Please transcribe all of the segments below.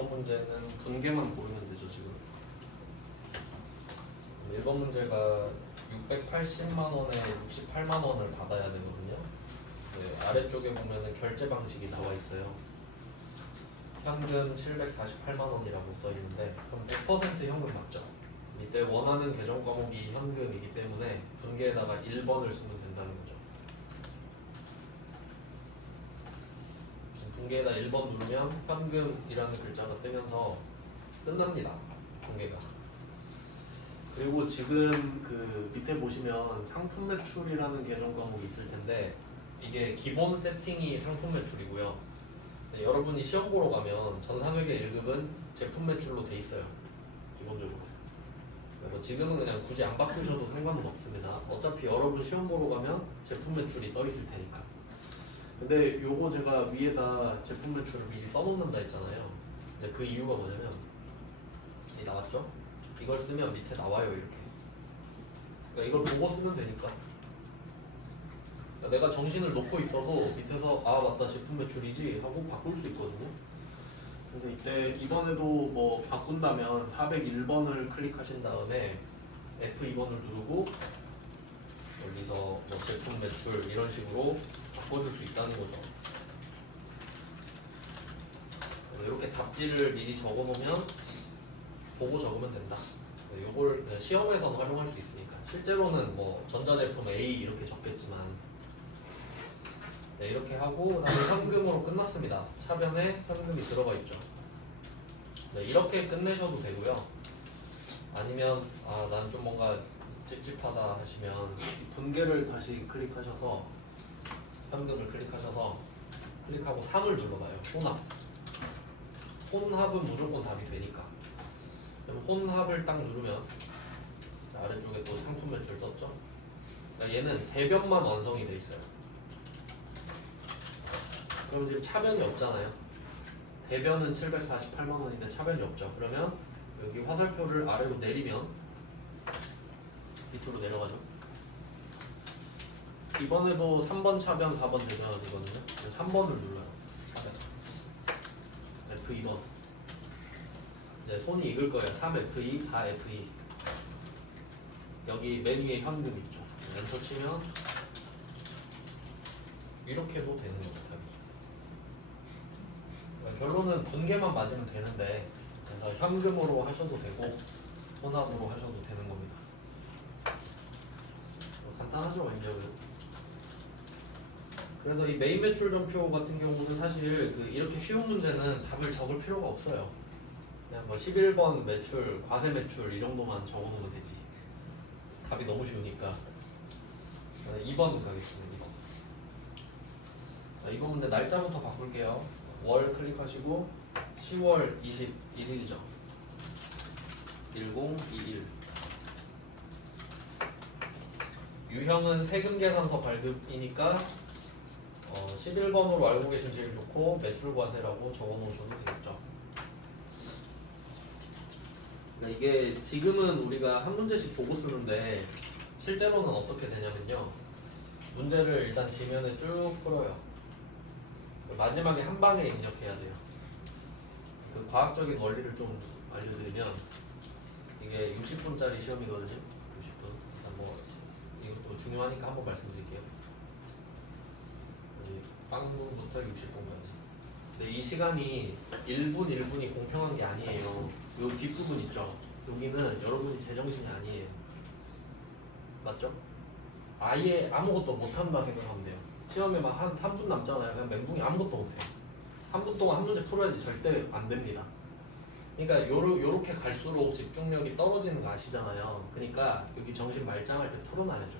1번 문제는 분계만 보이면 되죠 지금. 1번 문제가 680만 원에 68만 원을 받아야 되거든요. 네, 아래쪽에 보면은 결제 방식이 나와 있어요. 현금 748만 원이라고 써 있는데 그럼 100% 현금 맞죠? 이때 원하는 계정 과목이 현금이기 때문에 분계에다가 1번을 쓰면 된다는 거죠. 분계에다 1번 누르면 현금이라는 글자가 뜨면서 끝납니다. 분계가. 그리고 지금 그 밑에 보시면 상품 매출이라는 계정 과목이 있을 텐데 이게 기본 세팅이 상품 매출이고요. 네, 여러분이 시험 보러 가면 전산회계 1급은 제품 매출로 돼 있어요. 기본적으로. 뭐 지금은 그냥 굳이 안 바꾸셔도 상관은 없습니다. 어차피 여러분 시험 보러 가면 제품 매출이 떠 있을 테니까. 근데 요거 제가 위에다 제품 매출을 미리 써놓는다 했잖아요. 근데 그 이유가 뭐냐면 이 나왔죠? 이걸 쓰면 밑에 나와요 이렇게. 그러니까 이걸 보고 쓰면 되니까. 그러니까 내가 정신을 놓고 있어도 밑에서 아 맞다 제품 매출이지 하고 바꿀 수 있거든요. 근데 이때 이번에도 뭐 바꾼다면 401번을 클릭하신 다음에 F2번을 누르고 여기서 뭐 제품 매출 이런 식으로 바꿔줄 수 있다는 거죠. 이렇게 답지를 미리 적어놓으면 보고 적으면 된다. 이걸 시험에서는 활용할 수 있으니까. 실제로는 뭐 전자제품 A 이렇게 적겠지만 네, 이렇게 하고 다음에 현금으로 끝났습니다. 차변에 현금이 들어가 있죠. 네, 이렇게 끝내셔도 되고요. 아니면 아, 난 좀 뭔가 찝찝하다 하시면 분계를 다시 클릭하셔서 현금을 클릭하셔서 클릭하고 3을 눌러봐요. 혼합. 혼합은 무조건 답이 되니까. 그럼 혼합을 딱 누르면 아래쪽에 또 상품 매출 떴죠. 그러니까 얘는 대변만 완성이 돼 있어요. 그럼 지금 차변이 없잖아요. 대변은 748만 원인데 차변이 없죠. 그러면 여기 화살표를 아래로 내리면 밑으로 내려가죠. 이번에도 3번 차변, 4번 대변이거든요. 3번을 눌러요. F2번. 이제 손이 익을 거예요. 3F2, 4F2. 여기 맨 위에 현금 있죠. 엔터 치면 이렇게 해도 되는 거죠. 답이. 결론은 분계만 맞으면 되는데 그래서 현금으로 하셔도 되고 혼합으로 하셔도 되는 겁니다. 간단하죠, 완전히. 그래서 이 메인 매출 전표 같은 경우는 사실 이렇게 쉬운 문제는 답을 적을 필요가 없어요. 그냥 뭐 11번 매출, 과세 매출 이 정도만 적어놓으면 되지. 답이 너무 쉬우니까. 2번 가겠습니다. 2번. 자, 이번 문제 날짜부터 바꿀게요. 월 클릭하시고 10월 21일이죠. 1021. 유형은 세금계산서 발급이니까 11번으로 알고 계시면 제일 좋고 매출과세라고 적어놓으셔도 되겠죠. 그러니까 이게 지금은 우리가 한 문제씩 보고 쓰는데 실제로는 어떻게 되냐면요. 문제를 일단 지면에 쭉 풀어요. 마지막에 한 방에 입력해야 돼요. 그 과학적인 원리를 좀 알려드리면 이게 60분짜리 시험이거든요. 60분. 뭐 이것도 중요하니까 한번 말씀드릴게요. 빵부터 60분까지. 근데 이 시간이 1분 1분이 공평한 게 아니에요. 요 뒷부분 있죠? 여기는 여러분이 제정신이 아니에요. 맞죠? 아예 아무것도 못한다 생각하면 돼요. 시험에 막 한 3분 남잖아요. 그냥 멘붕이 아무것도 못해. 3분 동안 한 문제 풀어야지 절대 안 됩니다. 그러니까 요렇게 갈수록 집중력이 떨어지는 거 아시잖아요. 그러니까 여기 정신 말짱할 때 풀어놔야죠.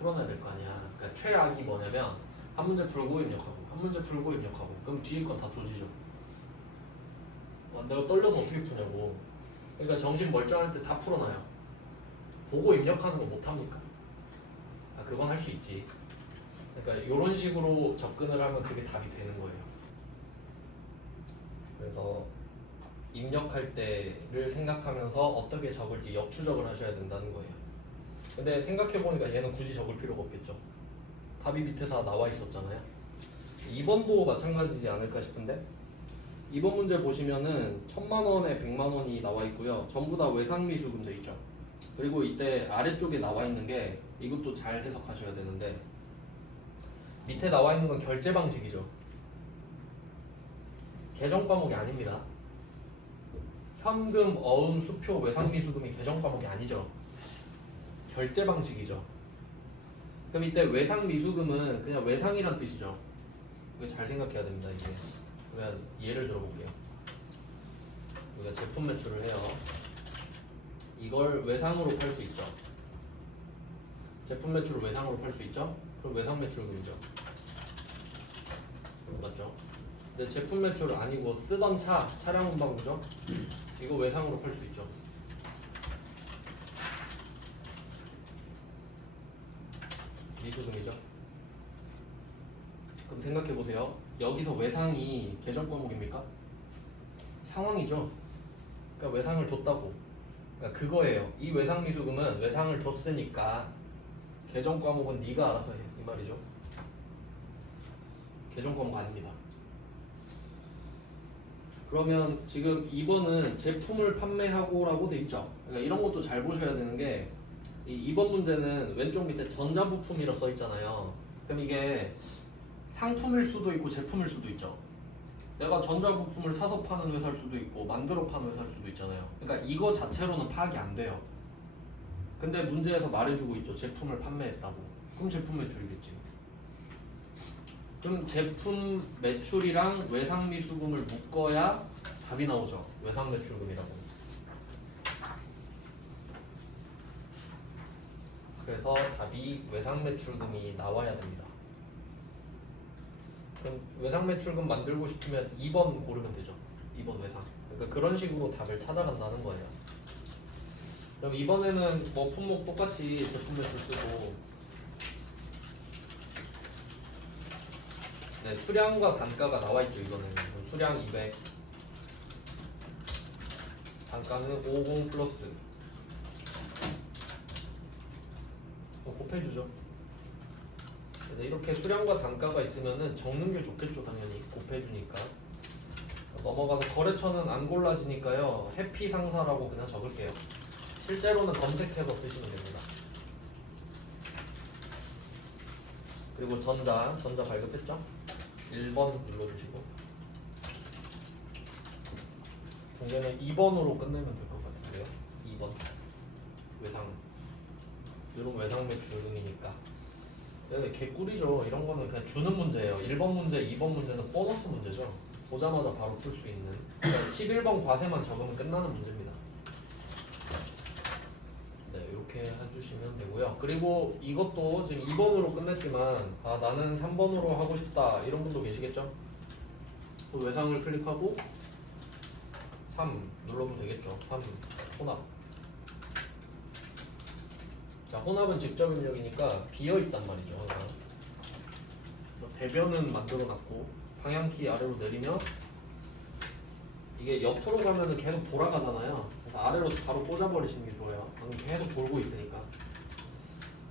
풀어놔야 될 거 아니야. 그러니까 최악이 뭐냐면 한 문제 풀고 입력하고 한 문제 풀고 입력하고 그럼 뒤에 건 다 조지죠. 내가 떨려서 어떻게 푸냐고. 그러니까 정신 멀쩡할 때 다 풀어놔요. 보고 입력하는 거 못합니까? 아, 그건 할 수 있지. 그러니까 이런 식으로 접근을 하면 그게 답이 되는 거예요. 그래서 입력할 때를 생각하면서 어떻게 적을지 역추적을 하셔야 된다는 거예요. 근데 생각해보니까 얘는 굳이 적을 필요가 없겠죠. 답이 밑에 다 나와 있었잖아요. 2번도 마찬가지지 않을까 싶은데 이번 문제 보시면은 1000만원에 100만원이 나와 있고요. 전부 다 외상미수금 돼 있죠. 그리고 이때 아래쪽에 나와 있는 게 이것도 잘 해석하셔야 되는데 밑에 나와 있는 건 결제 방식이죠. 계정 과목이 아닙니다. 현금, 어음, 수표, 외상미수금이 계정 과목이 아니죠. 결제 방식이죠. 그럼 이때 외상미수금은 그냥 외상이란 뜻이죠. 이거 잘 생각해야 됩니다. 이게 우리가 예를 들어볼게요. 우리가 제품 매출을 해요. 이걸 외상으로 팔 수 있죠. 제품 매출을 외상으로 팔 수 있죠. 그럼 외상 매출금이죠. 맞죠? 근데 제품 매출 아니고 쓰던 차량 운반구죠. 이거 외상으로 팔 수 있죠. 미수금이죠. 그럼 생각해 보세요. 여기서 외상이 계정 과목입니까? 상황이죠. 그러니까 외상을 줬다고. 그러니까 그거예요. 이 외상 미수금은 외상을 줬으니까 계정 과목은 네가 알아서 해. 이 말이죠. 계정 과목 아닙니다. 그러면 지금 2번은 제품을 판매하고라고 돼 있죠. 그러니까 이런 것도 잘 보셔야 되는 게 이 2번 문제는 왼쪽 밑에 전자부품이라 써 있잖아요. 그럼 이게 상품일 수도 있고 제품일 수도 있죠. 내가 전자부품을 사서 파는 회사일 수도 있고 만들어 파는 회사일 수도 있잖아요. 그러니까 이거 자체로는 파악이 안 돼요. 근데 문제에서 말해주고 있죠. 제품을 판매했다고. 그럼 제품 매출이겠지. 그럼 제품 매출이랑 외상미수금을 묶어야 답이 나오죠. 외상매출금이라고. 그래서 답이 외상매출금이 나와야 됩니다. 그럼 외상매출금 만들고 싶으면 2번 고르면 되죠. 2번 외상. 그러니까 그런 식으로 답을 찾아간다는 거예요. 그럼 이번에는 뭐 품목 똑같이 제품 매출 쓰고 네, 수량과 단가가 나와 있죠. 이거는 그럼 수량 200 단가는 50 플러스 곱해주죠. 네, 이렇게 수량과 단가가 있으면은 적는 게 좋겠죠. 당연히 곱해주니까. 넘어가서 거래처는 안 골라지니까요. 해피 상사라고 그냥 적을게요. 실제로는 검색해서 쓰시면 됩니다. 그리고 전자 발급했죠? 1번 눌러주시고 공개는 2번으로 끝내면 될 것 같은데요. 2번 외상. 이런 외상 매출금이니까. 네, 개꿀이죠. 이런 거는 그냥 주는 문제예요. 1번 문제, 2번 문제는 보너스 문제죠. 보자마자 바로 풀 수 있는. 그러니까 11번 과세만 적으면 끝나는 문제입니다. 네, 이렇게 해주시면 되고요. 그리고 이것도 지금 2번으로 끝냈지만 나는 3번으로 하고 싶다 이런 분도 계시겠죠? 그 외상을 클릭하고 3 눌러도 되겠죠. 3 혼합. 자, 혼합은 직접 입력이니까 비어있단 말이죠. 항상. 대변은 만들어놨고 방향키 아래로 내리면 이게 옆으로 가면은 계속 돌아가잖아요. 그래서 아래로 바로 꽂아버리시는 게 좋아요. 방금 계속 돌고 있으니까.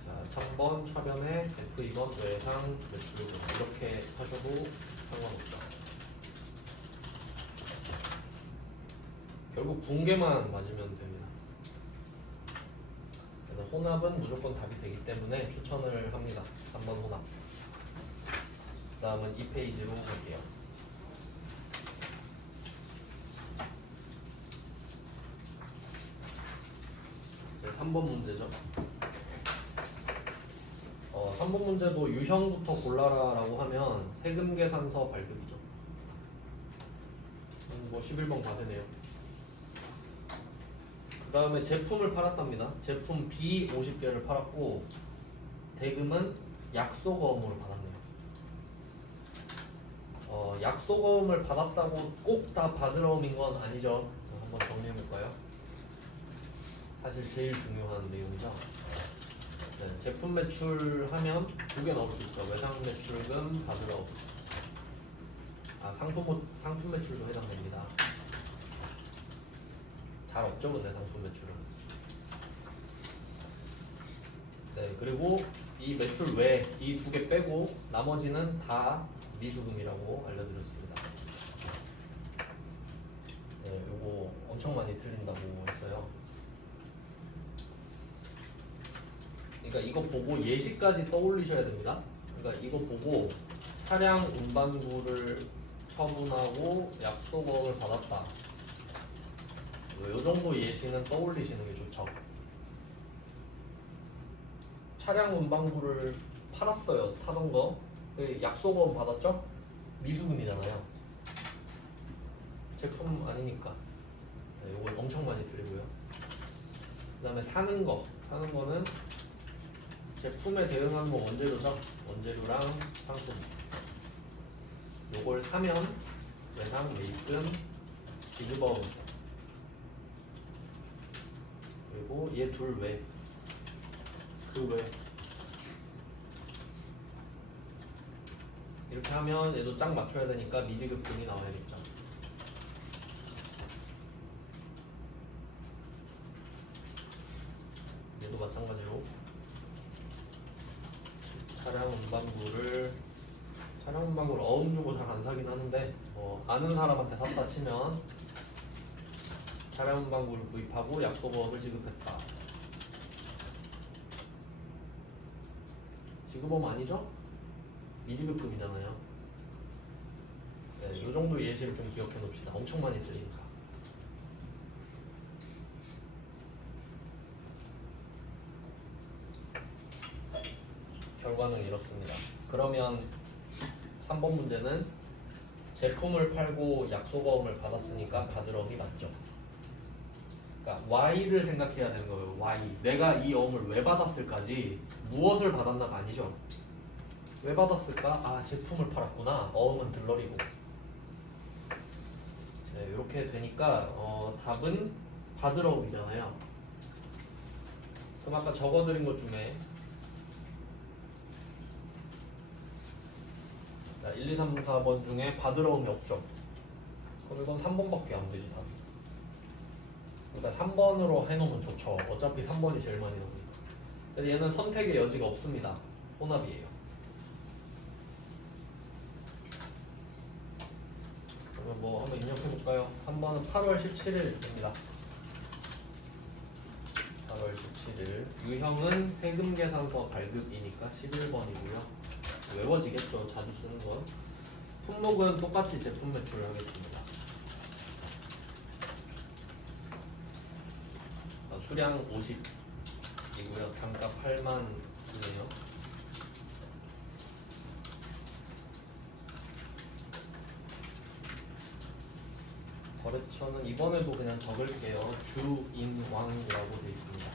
자, 3번 차변에 F2번 외상 매출금 이렇게 하셔도 상관없다. 결국 붕괴만 맞으면 됩니다. 그래서 혼합은 무조건 답이 되기 때문에 추천을 합니다. 3번 혼합. 다음은 2페이지로 갈게요. 이제 3번 문제죠. 3번 문제도 유형부터 골라라 라고 하면 세금계산서 발급이죠. 뭐 11번 과세네요. 그 다음에 제품을 팔았답니다. 제품 B 50개를 팔았고 대금은 약속어음으로 받았네요. 약속어음을 받았다고 꼭 다 받으러 오는 건 아니죠. 한번 정리해볼까요? 사실 제일 중요한 내용이죠. 네, 제품 매출하면 두 개 나올 수 있죠. 외상 매출금 받으러 오기. 상품 매출도 해당됩니다. 잘 없죠, 근데 상품 매출은. 네, 그리고 이 매출 외 이 두 개 빼고 나머지는 다 미수금이라고 알려드렸습니다. 요거 엄청 많이 틀린다고 했어요. 그러니까 이거 보고 예시까지 떠올리셔야 됩니다. 그러니까 이거 보고 차량 운반부를 처분하고 약속어를 받았다. 요 정도 예시는 떠올리시는 게 좋죠. 차량 운반부를 팔았어요. 타던 거. 약속어는 받았죠? 미수금이잖아요. 제품 아니니까. 네, 요거 엄청 많이 틀리고요. 그 다음에 사는 거. 사는 거는 제품에 대응하는 건 원재료죠. 원재료랑 상품. 요걸 사면 외상, 매입금, 지급어음. 그리고 얘 둘 외. 그 외. 이렇게 하면 얘도 짝 맞춰야 되니까 미지급금이 나와야겠죠. 얘도 마찬가지로 차량 운반부를 어음 주고 잘 안 사긴 하는데 아는 사람한테 샀다 치면 차량 운반부를 구입하고 약속어음을 지급했다. 지급어음 아니죠? 미지급금이잖아요. 네, 이 정도 예시를 좀 기억해 놓읍시다. 엄청 많이 틀리니까. 결과는 이렇습니다. 그러면 3번 문제는 제품을 팔고 약속어음을 받았으니까 받을 어음이 맞죠. 그러니까 Y를 생각해야 되는 거예요. Y. 내가 이 어음을 왜 받았을까지 무엇을 받았나가 아니죠. 왜 받았을까? 아, 제품을 팔았구나. 어음은 들러리고. 네, 이렇게 되니까 답은 받을 어음이잖아요. 그럼 아까 적어드린 것 중에 1, 2, 3, 4번 중에 받을 어음이 없죠. 그럼 이건 3번밖에 안 되지 답이. 그러니까 3번으로 해놓으면 좋죠. 어차피 3번이 제일 많이 나오니까. 근데 얘는 선택의 여지가 없습니다. 혼합이에요. 그러면 뭐 한번 입력해볼까요? 3번은 8월 17일입니다. 8월 17일. 유형은 세금계산서 발급이니까 11번이고요. 외워지겠죠. 자주 쓰는 건. 품목은 똑같이 제품 매출을 하겠습니다. 수량 50이고요. 단가 8만이네요. 거래처는 이번에도 그냥 적을게요. 주인왕이라고 되어 있습니다.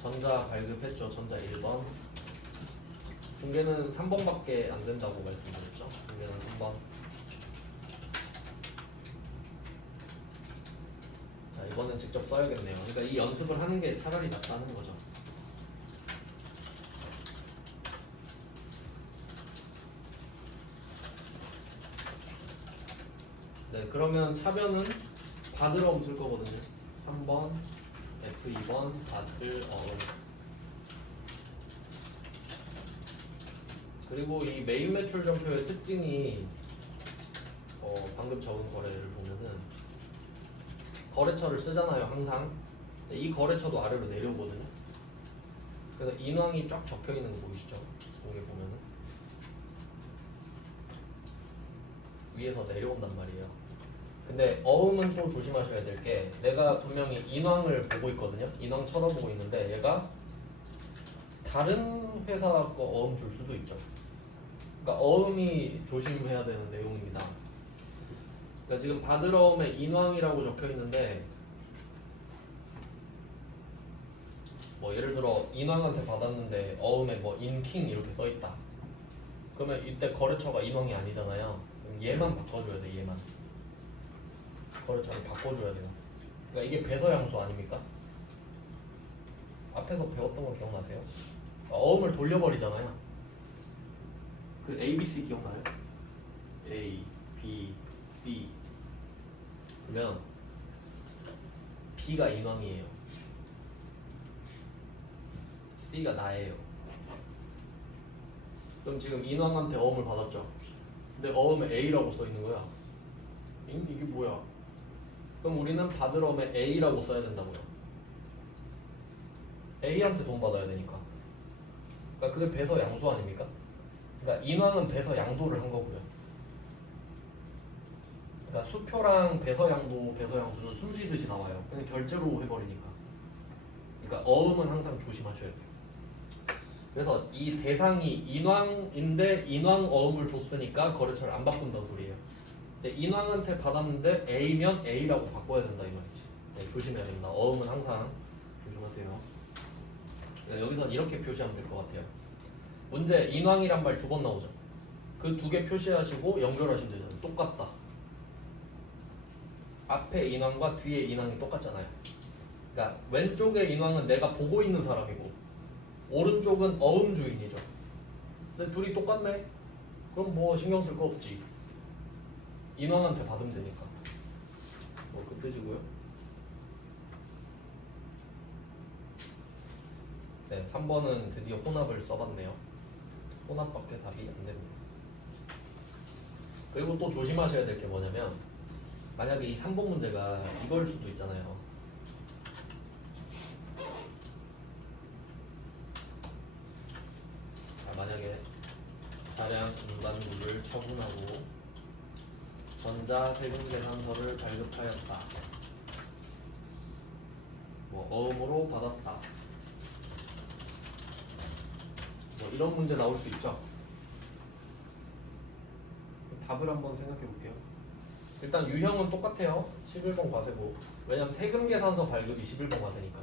전자 발급했죠. 전자 1번. 중개는 3번밖에 안 된다고 말씀드렸죠. 중개는 3번. 자, 이거는 직접 써야겠네요. 그러니까 이 연습을 하는 게 차라리 낫다는 거죠. 네, 그러면 차변은 받을 어음 쓸 거거든요. 3번, F2번, 받을 어음. 그리고 이 메인 매출 전표의 특징이 방금 적은 거래를 보면은 거래처를 쓰잖아요, 항상. 이 거래처도 아래로 내려오거든요. 그래서 인왕이 쫙 적혀 있는 거 보이시죠? 거기 보면은 위에서 내려온단 말이에요. 근데 어음은 또 조심하셔야 될 게 내가 분명히 인왕을 보고 있거든요. 인왕 쳐다보고 있는데 얘가 다른 회사 거 어음 줄 수도 있죠. 그러니까 어음이 조심해야 되는 내용입니다. 그러니까 지금 받을 어음에 인왕이라고 적혀 있는데 뭐 예를 들어 인왕한테 받았는데 어음에 뭐 인킹 이렇게 써 있다. 그러면 이때 거래처가 인왕이 아니잖아요. 그럼 얘만 바꿔줘야 돼. 얘만 거래처를 바꿔줘야 돼요. 그러니까 이게 배서양수 아닙니까? 앞에서 배웠던 거 기억나세요? 어음을 돌려버리잖아요. 그 A, B, C 기억나요? A, B, C. 그러면 B가 인왕이에요. C가 나예요. 그럼 지금 인왕한테 어음을 받았죠. 근데 어음에 A라고 써 있는 거야. 이게 뭐야? 그럼 우리는 받을 어음에 A라고 써야 된다고요. A한테 돈 받아야 되니까. 그러니까 그게 배서 양수 아닙니까? 그러니까 인왕은 배서 양도를 한 거고요. 그러니까 수표랑 배서 양도, 배서 양수는 순수이듯이 나와요. 그냥 결제로 해버리니까. 그러니까 어음은 항상 조심하셔야 돼요. 그래서 이 대상이 인왕인데 인왕 어음을 줬으니까 거래처를 안 바꾼다는 소리예요. 근데 인왕한테 받았는데 A면 A라고 바꿔야 된다 이 말이지. 네, 조심해야 됩니다. 어음은 항상 조심하세요. 네, 여기선 이렇게 표시하면 될 것 같아요. 문제 인왕이란 말 두 번 나오죠. 그 두 개 표시하시고 연결하시면 되잖아요. 똑같다. 앞에 인왕과 뒤에 인왕이 똑같잖아요. 그러니까 왼쪽의 인왕은 내가 보고 있는 사람이고 오른쪽은 어음 주인이죠. 근데 둘이 똑같네? 그럼 뭐 신경 쓸 거 없지. 인왕한테 받으면 되니까. 뭐 끝내지고요. 네, 3번은 드디어 혼합을 써봤네요. 혼합밖에 답이 안 됩니다. 그리고 또 조심하셔야 될 게 뭐냐면 만약에 이 3번 문제가 이걸 수도 있잖아요. 자, 만약에 차량 운반부를 처분하고 전자 세금 계산서를 발급하였다. 뭐 어음으로 받았다. 뭐 이런 문제 나올 수 있죠. 답을 한번 생각해 볼게요. 일단 유형은 똑같아요. 11번 과세고. 왜냐면 세금 계산서 발급이 11번 과세니까.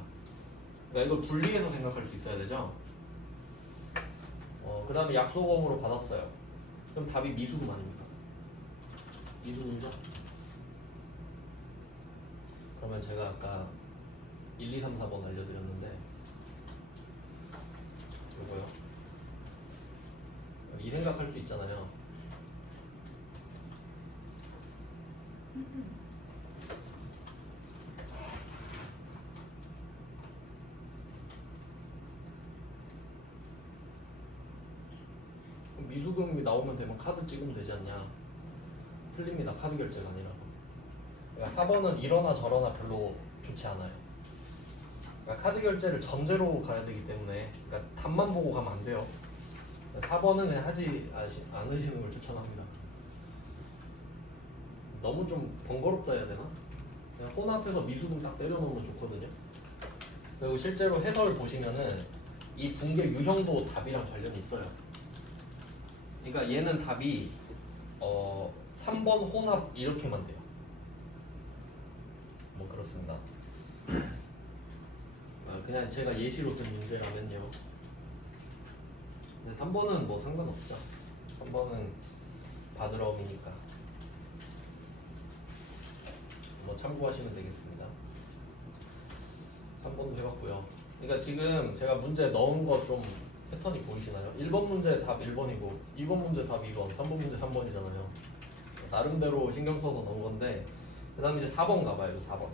그러니까 이걸 분리해서 생각할 수 있어야 되죠. 그 다음에 약속어음으로 받았어요. 그럼 답이 미수금 아닙니까? 미수금이죠. 그러면 제가 아까 1, 2, 3, 4번 알려드렸는데 이거요. 이 생각할 수 있잖아요. 그럼 미수금이 나오면 되면 카드 찍으면 되지 않냐. 틀립니다. 카드 결제가 아니라고. 그러니까 4번은 이러나 저러나 별로 좋지 않아요. 그러니까 카드 결제를 전제로 가야 되기 때문에 그러니까 답만 보고 가면 안 돼요. 4번은 그냥 하지 않으시는 걸 추천합니다. 너무 좀 번거롭다 해야 되나? 그냥 혼합해서 미수금 딱 때려놓으면 좋거든요. 그리고 실제로 해설 보시면은 이 붕괴 유형도 답이랑 관련이 있어요. 그러니까 얘는 답이 3번 혼합 이렇게만 돼요. 뭐 그렇습니다. 그냥 제가 예시로 든 문제라면요. 근데 3번은 뭐 상관없죠. 3번은 받으러움이니까 뭐 참고하시면 되겠습니다. 3번도 해봤고요. 그러니까 지금 제가 문제 넣은 거 좀 패턴이 보이시나요? 1번 문제 답 1번이고 2번 문제 답 2번, 3번 문제 3번이잖아요. 나름대로 신경 써서 넣은 건데 그 다음에 이제 4번 가봐요. 4번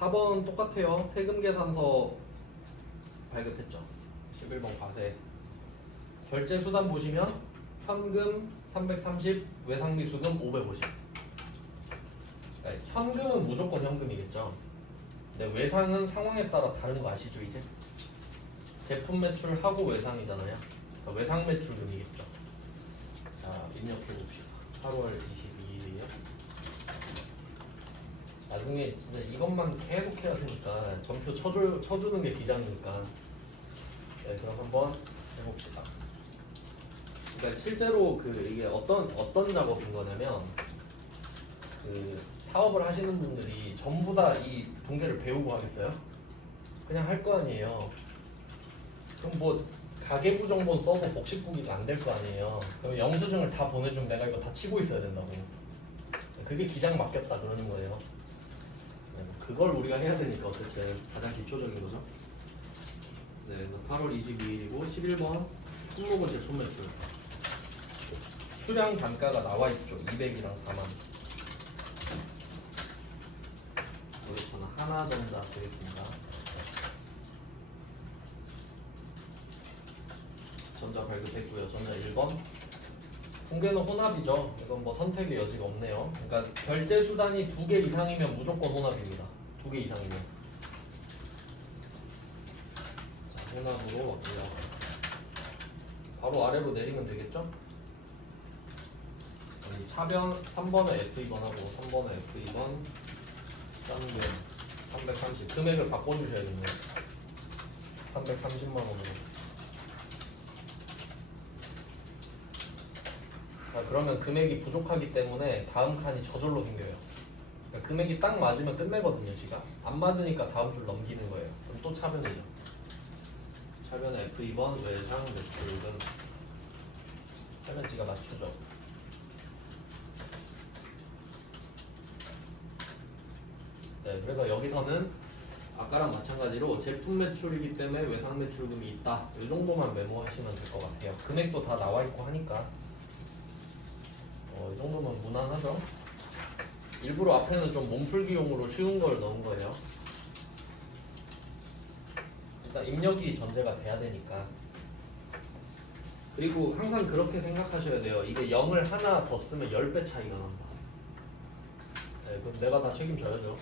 4번 똑같아요. 세금 계산서 발급했죠. 11번 과세 결제 수단 보시면 현금 330, 외상미수금 550. 그러니까 현금은 무조건 현금이겠죠. 근데 외상은 상황에 따라 다른 거 아시죠 이제? 제품 매출하고 외상이잖아요. 그러니까 외상 매출금이겠죠. 자, 입력해 봅시다. 8월 22일이에요. 나중에 진짜 이것만 계속 해야 되니까 전표 쳐주는 게 기장이니까. 네, 그럼 한번 해봅시다. 그러니까 실제로 이게 어떤 작업인 거냐면 그 사업을 하시는 분들이 전부 다 이 붕괴를 배우고 하겠어요? 그냥 할 거 아니에요. 그럼 뭐 가계부 정보는 써도 복식부기가 안 될 거 아니에요. 그럼 영수증을 다 보내주면 내가 이거 다 치고 있어야 된다고. 그게 기장 맡겼다 그러는 거예요. 그걸 우리가 해야 되니까 어쨌든 가장 기초적인 거죠. 네, 그래서 8월 22일이고 11번 품목은 제품 매출. 수량 단가가 나와 있죠. 200이랑 4만. 여기 저는 하나전자 쓰겠습니다. 전자 발급했고요. 전자 1번. 통계는 혼합이죠. 이건 뭐 선택의 여지가 없네요. 그러니까 결제 수단이 2개 이상이면 무조건 혼합입니다. 2개 이상이면. 자, 혼합으로 어때요? 바로 아래로 내리면 되겠죠? 여기 차변 3번에 F2번하고 3번에 F2번 쌍변 330 금액을 바꿔주셔야겠네요. 330만 원으로. 자, 그러면 금액이 부족하기 때문에 다음 칸이 저절로 생겨요. 그러니까 금액이 딱 맞으면 끝내거든요, 지가. 안 맞으니까 다음 줄 넘기는 거예요. 그럼 또 차변이죠. 차변 F2번 외상 매출금. 차변 지가 맞추죠. 네, 그래서 여기서는 아까랑 마찬가지로 제품 매출이기 때문에 외상 매출금이 있다. 이 정도만 메모하시면 될 것 같아요. 금액도 다 나와 있고 하니까. 이 정도면 무난하죠? 일부러 앞에는 좀 몸풀기용으로 쉬운 걸 넣은 거예요. 일단 입력이 전제가 돼야 되니까. 그리고 항상 그렇게 생각하셔야 돼요. 이게 0을 하나 더 쓰면 10배 차이가 난다. 네, 그럼 내가 다 책임져야죠.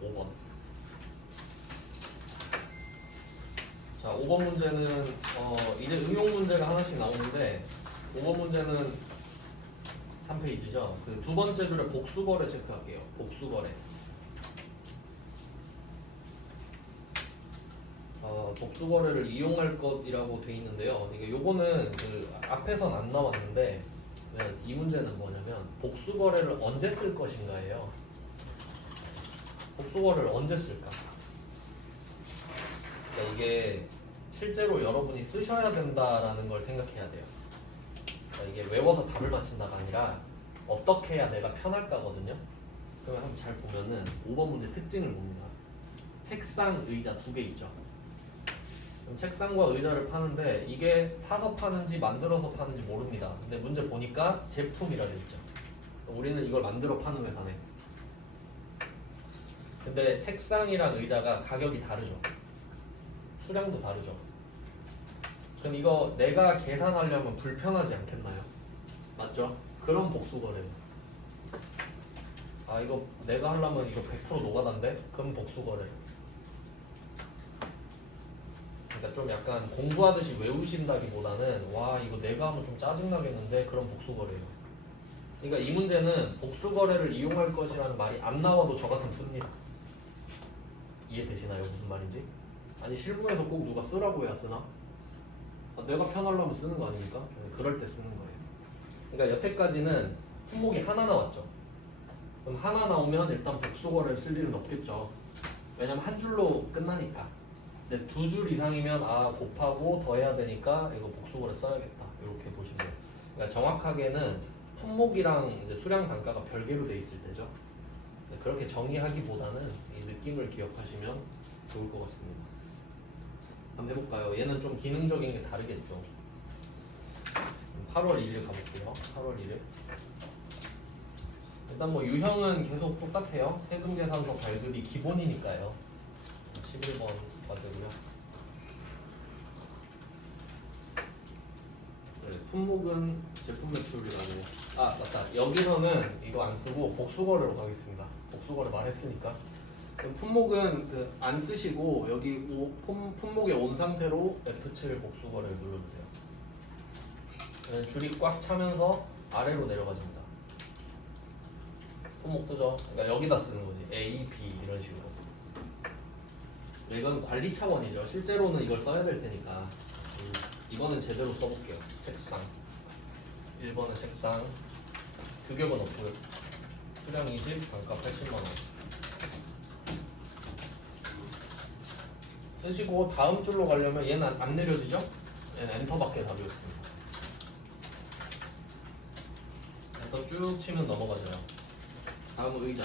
네, 5번. 자, 5번 문제는 이제 응용 문제가 하나씩 나오는데 5번 문제는 3페이지죠. 그 두 번째 줄에 복수거래 체크할게요. 복수거래. 복수거래를 이용할 것이라고 돼 있는데요. 이게 요거는 그 앞에선 안 나왔는데 이 문제는 뭐냐면 복수거래를 언제 쓸 것인가예요. 복수거래를 언제 쓸까? 그러니까 이게 실제로 여러분이 쓰셔야 된다라는 걸 생각해야 돼요. 그러니까 이게 외워서 답을 맞힌다가 아니라 어떻게 해야 내가 편할까거든요. 그러면 한번 잘 보면은 5번 문제 특징을 봅니다. 책상, 의자 2개 있죠. 그럼 책상과 의자를 파는데 이게 사서 파는지 만들어서 파는지 모릅니다. 근데 문제 보니까 제품이라 돼 있죠. 우리는 이걸 만들어 파는 회사네. 근데 책상이랑 의자가 가격이 다르죠. 수량도 다르죠. 그럼 이거 내가 계산하려면 불편하지 않겠나요? 맞죠? 그런 복수거래예요. 아, 이거 내가 하려면 이거 100% 노가다인데? 그럼 복수거래. 그러니까 좀 약간 공부하듯이 외우신다기보다는 와, 이거 내가 하면 좀 짜증나겠는데? 그런 복수거래예요. 그러니까 이 문제는 복수거래를 이용할 것이라는 말이 안 나와도 저 같으면 씁니다. 이해되시나요? 무슨 말인지? 아니, 실무에서 꼭 누가 쓰라고 해야 쓰나? 내가 편하려면 쓰는 거 아닙니까? 그럴 때 쓰는 거예요. 그러니까 여태까지는 품목이 하나 나왔죠. 그럼 하나 나오면 일단 복수거래를 쓸 일은 없겠죠. 왜냐면 한 줄로 끝나니까. 근데 2줄 이상이면 곱하고 더해야 되니까 이거 복수거래 써야겠다. 이렇게 보시면 돼요. 그러니까 정확하게는 품목이랑 이제 수량 단가가 별개로 돼 있을 때죠. 그렇게 정의하기보다는 이 느낌을 기억하시면 좋을 것 같습니다. 한번 해볼까요? 얘는 좀 기능적인 게 다르겠죠. 8월 1일 가볼게요. 8월 1일. 일단 뭐 유형은 계속 똑같아요. 세금계산서 발급이 기본이니까요. 11번 과제고요. 네, 품목은 제품 매출이라고. 맞다. 여기서는 이거 안 쓰고 복수거래로 가겠습니다. 복수거래 말했으니까. 품목은 안 쓰시고 여기 품목에 온 상태로 F7 복수거래를 눌러주세요. 줄이 꽉 차면서 아래로 내려가집니다. 품목 뜨죠? 그러니까 여기다 쓰는 거지. A, B 이런 식으로. 이건 관리 차원이죠. 실제로는 이걸 써야 될 테니까 이거는 제대로 써볼게요. 책상 1번은 책상. 규격은 없고요. 수량 20, 단가 80만원. 쓰시고 다음 줄로 가려면 얘는 안 내려지죠? 얘는 엔터밖에 답이 없습니다. 엔터 쭉 치면 넘어가져요. 다음은 의자.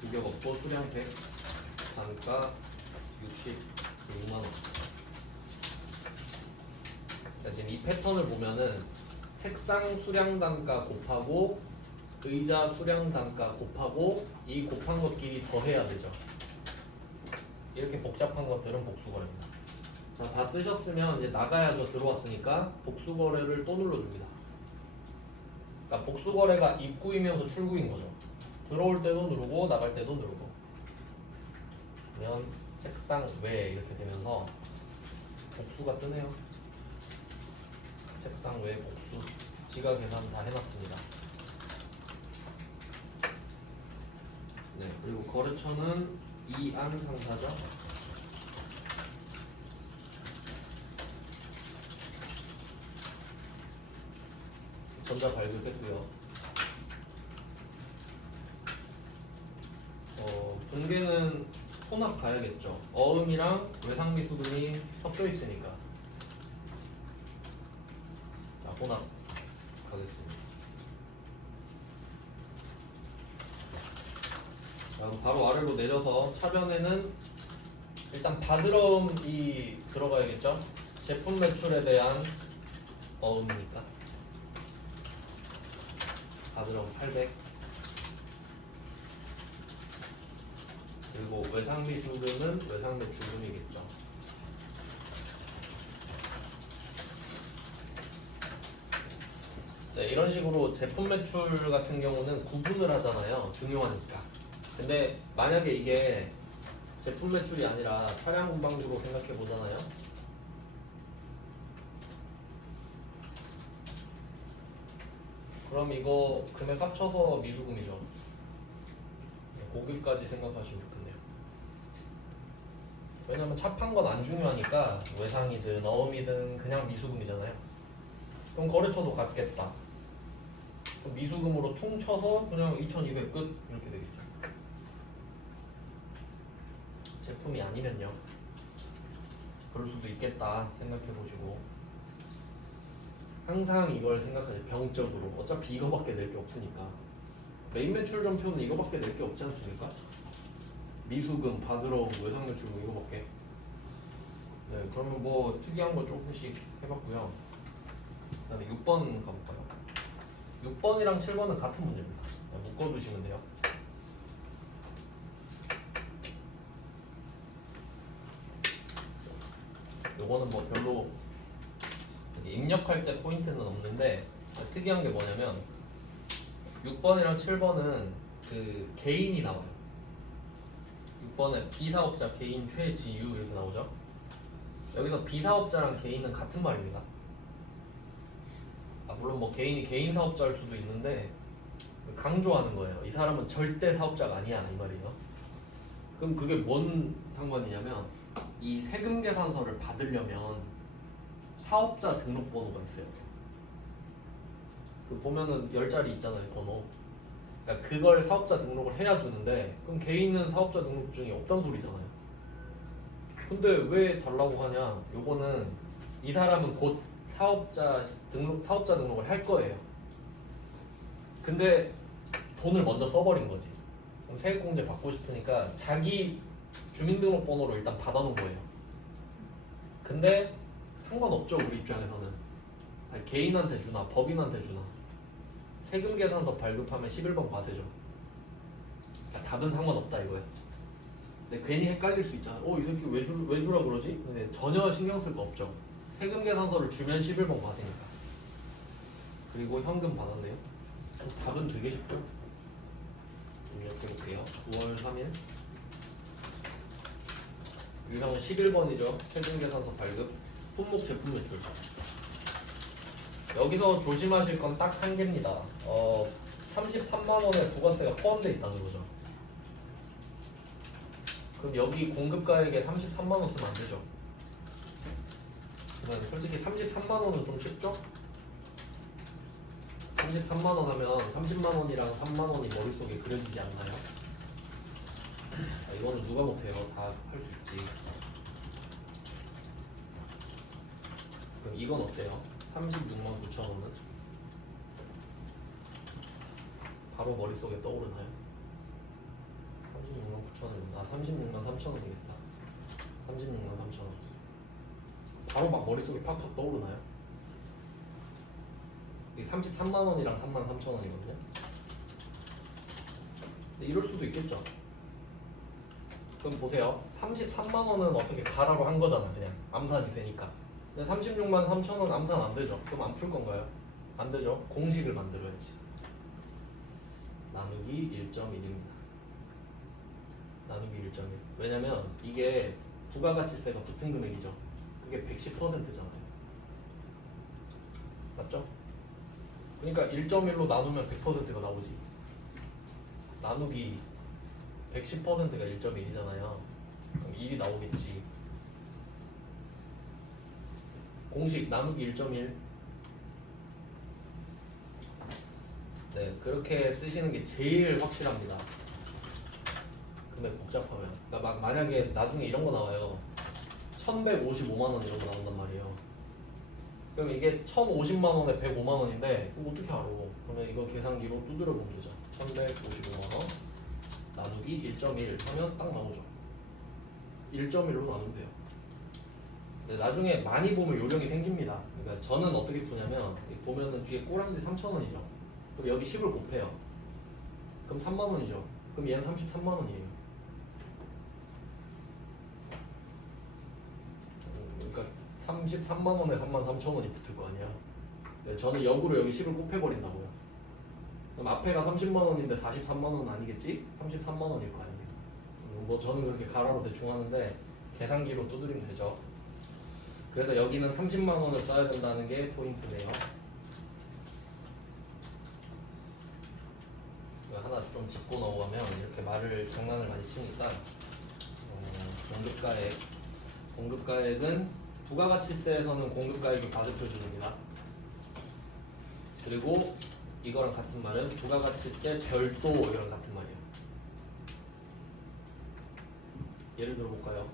규격 없고 수량 100, 단가 66만원. 지금 이 패턴을 보면은 책상 수량 단가 곱하고 의자 수량 단가 곱하고 이 곱한 것끼리 더해야 되죠. 이렇게 복잡한 것들은 복수거래입니다. 자, 다 쓰셨으면 이제 나가야죠. 들어왔으니까 복수 거래를 또 눌러줍니다. 그러니까 복수 거래가 입구이면서 출구인 거죠. 들어올 때도 누르고 나갈 때도 누르고. 그러면 책상 외 이렇게 되면서 복수가 뜨네요. 책상 외 복수. 지가 계산 다 해놨습니다. 네, 그리고 거래처는 이안 상사죠. 전자 발급했고요. 분계는 혼합 가야겠죠. 어음이랑 외상미수금이 섞여 있으니까. 자, 혼합 가겠습니다. 그럼 바로 아래로 내려서 차변에는 일단 바드럼이 들어가야겠죠. 제품 매출에 대한 어음이니까 바드럼 800. 그리고 외상미수금은 외상매출금이겠죠. 네, 이런 식으로 제품 매출 같은 경우는 구분을 하잖아요. 중요하니까. 근데 만약에 이게 제품 매출이 아니라 차량 운반구로 생각해 보잖아요. 그럼 이거 금액 합쳐서 미수금이죠. 거기까지 생각하시면 좋겠네요. 왜냐면 차 판 건 안 중요하니까 외상이든 어음이든 그냥 미수금이잖아요. 그럼 거래처도 같겠다. 그럼 미수금으로 퉁쳐서 그냥 2,200 끝 이렇게 되겠죠. 제품이 아니면요. 그럴 수도 있겠다 생각해 보시고 항상 이걸 생각하세요. 병적으로 어차피 이거밖에 낼 게 없으니까. 메인 매출 점표는 이거밖에 낼 게 없지 않습니까? 미수금, 받으러, 외상매출금 이거밖에. 네, 그러면 뭐 특이한 거 조금씩 해봤고요. 그다음에 6번 가볼까요? 6번이랑 7번은 같은 문제입니다. 그냥 묶어두시면 돼요. 요거는 뭐 별로 입력할 때 포인트는 없는데 특이한 게 뭐냐면 6번이랑 7번은 그 개인이 나와요. 6번에 비사업자 개인 최지유 이렇게 나오죠. 여기서 비사업자랑 개인은 같은 말입니다. 물론 뭐 개인이 개인 사업자일 수도 있는데 강조하는 거예요. 이 사람은 절대 사업자가 아니야 이 말이에요. 그럼 그게 뭔 상관이냐면 이 세금 계산서를 받으려면 사업자 등록번호가 있어요. 그 보면은 10자리 있잖아요 번호. 그러니까 그걸 사업자 등록을 해야 주는데 그럼 개인은 사업자 등록증이 없단 소리잖아요. 근데 왜 달라고 하냐? 요거는 이 사람은 곧 사업자 등록을 할 거예요. 근데 돈을 먼저 써버린 거지. 그럼 세액공제 받고 싶으니까 자기 주민등록번호로 일단 받아놓은 거예요. 근데 상관없죠 우리 입장에서는. 아니, 개인한테 주나 법인한테 주나 세금 계산서 발급하면 11번 과세죠. 그러니까 답은 상관없다 이거예요. 근데 괜히 헷갈릴 수 있잖아. 이 새끼 왜 주라 그러지? 근데 전혀 신경 쓸 거 없죠. 세금 계산서를 주면 11번 과세니까. 그리고 현금 받았네요. 답은 되게 쉽죠? 입력해볼게요. 9월 3일 유형은 11번이죠. 세금 계산서 발급 품목 제품 매출. 여기서 조심하실 건 딱 한 개입니다. 33만 원의 부가세가 포함되어 있다는 거죠. 그럼 여기 공급가액에 33만 원 쓰면 안 되죠. 그러면 솔직히 33만 원은 좀 쉽죠? 33만 원 하면 30만 원이랑 3만 원이 머릿속에 그려지지 않나요? 이거는 누가 못해요. 다 할 수 있지. 그럼 이건 어때요? 36만 9천 원은? 바로 머릿속에 떠오르나요? 36만 9천 원. 36만 3천 원 되겠다. 36만 3천 원. 바로 막 머릿속에 팍팍 떠오르나요? 이게 33만 원이랑 3만 3천 원이거든요. 근데 이럴 수도 있겠죠. 그럼 보세요. 33만 원은 어떻게 가라로 한 거잖아. 그냥 암산이 되니까. 근데 36만 3천 원 암산 안 되죠. 그럼 안 풀 건가요? 안 되죠. 공식을 만들어야지. 나누기 1.1입니다. 나누기 1.1. 왜냐면 이게 부가가치세가 붙은 금액이죠. 그게 110%잖아요. 맞죠? 그러니까 1.1로 나누면 100%가 나오지. 나누기 110%가 1.1이잖아요. 그럼 1이 나오겠지. 공식 나누기 1.1. 네, 그렇게 쓰시는 게 제일 확실합니다. 금액 복잡하면. 그러니까 막 만약에 나중에 이런 거 나와요. 1155만 원 이런 거 나온단 말이에요. 그럼 이게 1050만 원에 105만 원인데 그럼 어떻게 알아? 그러면 이거 계산기로 두드려 보면 되죠. 1155만 원 나누기 1.1 하면 딱 나오죠. 1.1로 나누면 돼요. 근데 나중에 많이 보면 요령이 생깁니다. 그러니까 저는 어떻게 푸냐면 보면은 뒤에 꼬랑지 3,000원이죠. 그럼 여기 10을 곱해요. 그럼 3만 원이죠. 그럼 얘는 33만 원이에요. 그러니까 33만 원에 33,000원이 붙을 거 아니야. 네, 저는 역으로 여기 10을 곱해버린다고요. 그럼 앞에가 30만 원인데 43만 원은 아니겠지? 33만 원일 거 아니에요. 뭐 저는 그렇게 가로로 대충 하는데 계산기로 두드리면 되죠. 그래서 여기는 30만 원을 써야 된다는 게 포인트네요. 이거 하나 좀 짚고 넘어가면 이렇게 말을 장난을 많이 치니까 공급가액은 부가가치세에서는 공급가액이 과세표 준입니다. 그리고 이거랑 같은 말은 부가가치세 별도 이랑 같은 말이에요. 예를 들어 볼까요?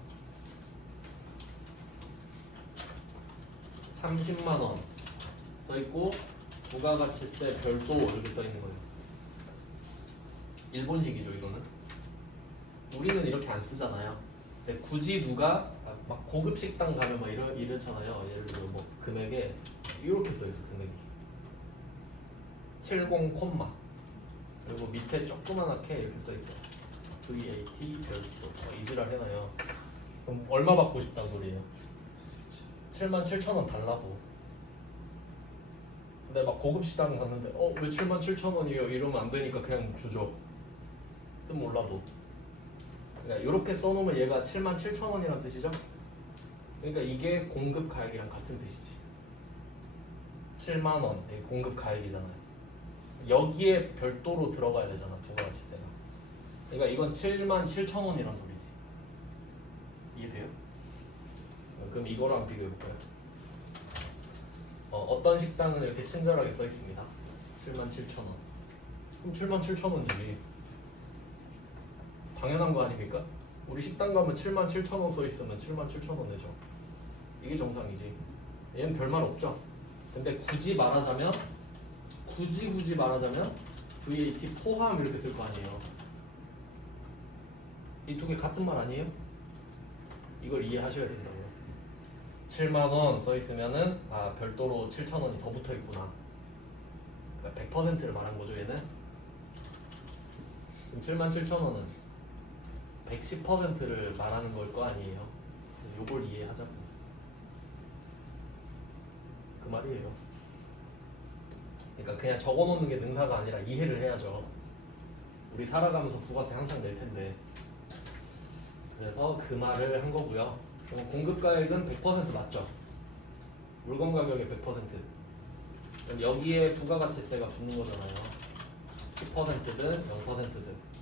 30만 원 써있고 부가가치세 별도 이렇게 써있는 거예요. 일본식이죠 이거는. 우리는 이렇게 안 쓰잖아요. 근데 굳이 누가 막 고급 식당 가면 막 이렇잖아요. 예를 들어 뭐 금액에 이렇게 써있어 금액이 70 콤마 그리고 밑에 조그만하게 이렇게 써있어 VAT 별도 이지랄 해놔요. 그럼 얼마 받고 싶다는 소리예요? 77,000원 달라고. 근데 막 고급 식당 갔는데 왜 77,000원이에요? 이러면 안 되니까 그냥 주죠. 뜻 몰라도. 그러니까 이렇게 써놓으면 얘가 77,000원이라는 뜻이죠? 그러니까 이게 공급 가액이랑 같은 뜻이지. 7만 원 이게 공급 가액이잖아요. 여기에 별도로 들어가야 되잖아 부가가치세가. 그러니까 이건 77,000원이란 소리지. 이해돼요? 그럼 이거랑 비교해볼까요? 어떤 식당은 이렇게 친절하게 써 있습니다. 77,000원. 그럼 77,000원이지. 당연한 거 아닙니까? 우리 식당 가면 77,000원 써 있으면 77,000원 내죠. 이게 정상이지. 얘는 별말 없죠. 근데 굳이 말하자면 VAT 포함 이렇게 쓸 거 아니에요. 이 두 개 같은 말 아니에요? 이걸 이해하셔야 된다고요. 7만 원 써 있으면은 별도로 7,000원이 더 붙어 있구나. 그러니까 100%를 말한 거죠 얘는. 그럼 77,000원은 110%를 말하는 걸 거 아니에요. 요걸 이해하자고. 그 말이에요. 그러니까 그냥 적어놓는 게 능사가 아니라 이해를 해야죠. 우리 살아가면서 부가세 항상 낼 텐데. 그래서 그 말을 한 거고요. 그럼 공급가액은 100% 맞죠? 물건 가격의 100%. 그럼 여기에 부가가치세가 붙는 거잖아요. 10%든 0%든.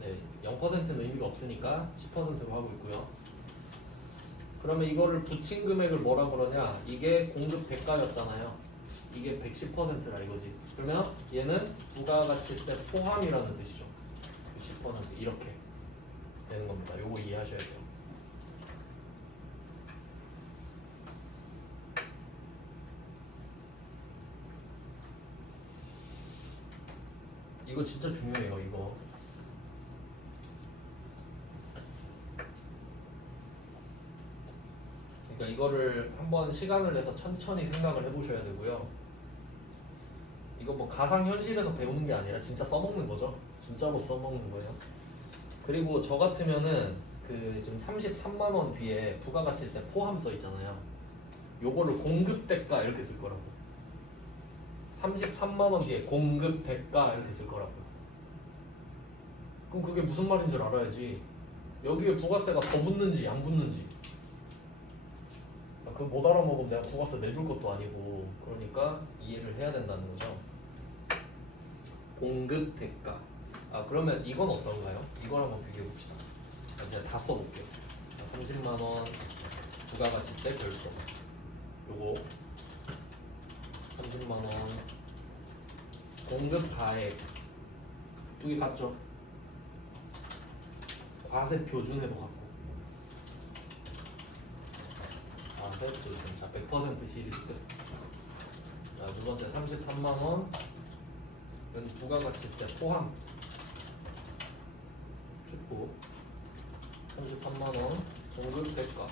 네, 0%는 의미가 없으니까 10%로 하고 있고요. 그러면 이거를 붙인 금액을 뭐라 그러냐? 이게 공급 대가였잖아요. 이게 110%라 이거지. 그러면 얘는 부가가치세 포함이라는 뜻이죠. 10% 이렇게 되는 겁니다. 요거 이해하셔야 돼요. 이거 진짜 중요해요. 이거. 그러니까 이거를 한번 시간을 내서 천천히 생각을 해보셔야 되고요. 이거 뭐 가상 현실에서 배우는 게 아니라 진짜 써먹는 거죠. 진짜로 써먹는 거예요. 그리고 저 같으면은 그 지금 33만 원 뒤에 부가가치세 포함 써 있잖아요. 요거를 공급 대가 이렇게 쓸 거라고. 33만 원 뒤에 공급 대가 이렇게 쓸 거라고요. 그럼 그게 무슨 말인지 알아야지. 여기에 부가세가 더 붙는지 안 붙는지. 그거 못 알아먹으면 내가 부가세 내줄 것도 아니고. 그러니까 이해를 해야 된다는 거죠. 공급 대가. 아 그러면 이건 어떤가요? 이걸 한번 비교해 봅시다. 이제 다 써볼게요. 30만 원 부가가치세 별도. 요거 30만 원 공급 가액 두 개 같죠? 과세 표준에도 같고. 과세 표준. 자, 100% 시리즈. 자, 두 번째 33만 원. 이건 부가가치세 포함. 좋고. 33만 원 공급 대가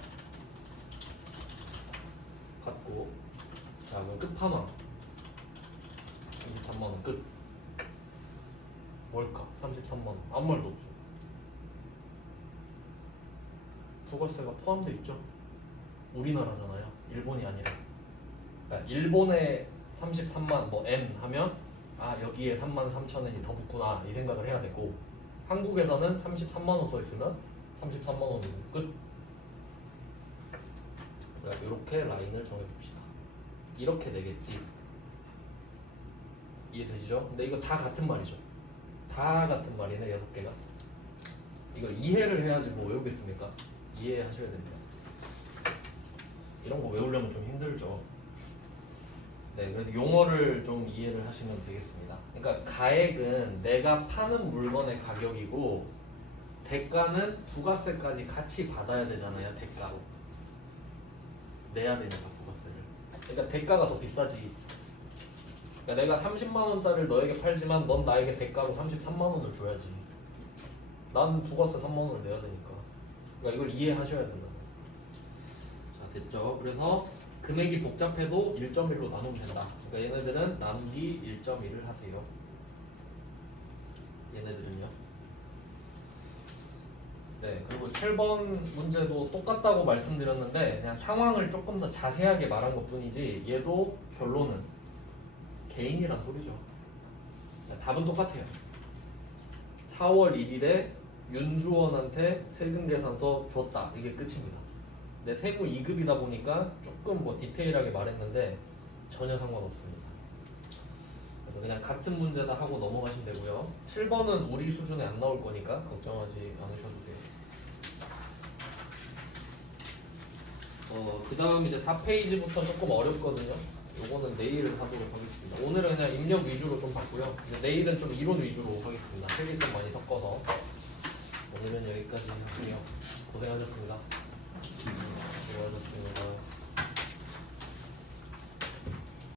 같고. 자, 그럼 끝판왕 33만 원 끝. 뭘까? 33만 원 아무 말도 없어. 부가세가 포함되어 있죠. 우리나라잖아요. 일본이 아니라. 그러니까 일본에 33만 뭐 N 하면 아 여기에 33,000엔이 더 붙구나 이 생각을 해야 되고, 한국에서는 33만 원 써 있으면 33만 원이고 끝. 그러니까 이렇게 라인을 정해봅시다. 이렇게 되겠지. 이해되시죠? 근데 이거 다 같은 말이죠. 다 같은 말이네 6개가. 이걸 이해를 해야지 뭐 외우겠습니까? 이해하셔야 됩니다. 이런 거 외우려면 좀 힘들죠. 네, 그래서 용어를 좀 이해를 하시면 되겠습니다. 그러니까 가액은 내가 파는 물건의 가격이고, 대가는 부가세까지 같이 받아야 되잖아요. 대가로 내야 되니까 부가세를. 그러니까 대가가 더 비싸지. 그러니까 내가 30만 원짜리를 너에게 팔지만 넌 나에게 대가로 33만 원을 줘야지. 난 부가세 3만 원을 내야 되니까. 그러니까 이걸 이해하셔야 된다. 자, 됐죠? 그래서 금액이 복잡해도 1.1로 나누면 된다. 그러니까 얘네들은 나누기 1.1을 하세요. 얘네들은요. 네, 그리고 7번 문제도 똑같다고 말씀드렸는데 그냥 상황을 조금 더 자세하게 말한 것 뿐이지, 얘도 결론은 개인이란 소리죠. 답은 똑같아요. 4월 1일에 윤주원한테 세금 계산서 줬다. 이게 끝입니다. 근데 세무 2급이다 보니까 조금 뭐 디테일하게 말했는데 전혀 상관없습니다. 그래서 그냥 같은 문제다 하고 넘어가시면 되고요. 7번은 우리 수준에 안 나올 거니까 걱정하지 않으셔도 돼요. 그 다음 이제 4페이지부터 조금 어렵거든요. 요거는 내일 하도록 하겠습니다. 오늘은 그냥 입력 위주로 좀 봤고요. 내일은 좀 이론 위주로 하겠습니다. 책이 좀 많이 섞어서. 오늘은 여기까지 할게요. 고생하셨습니다. 수고하셨습니다.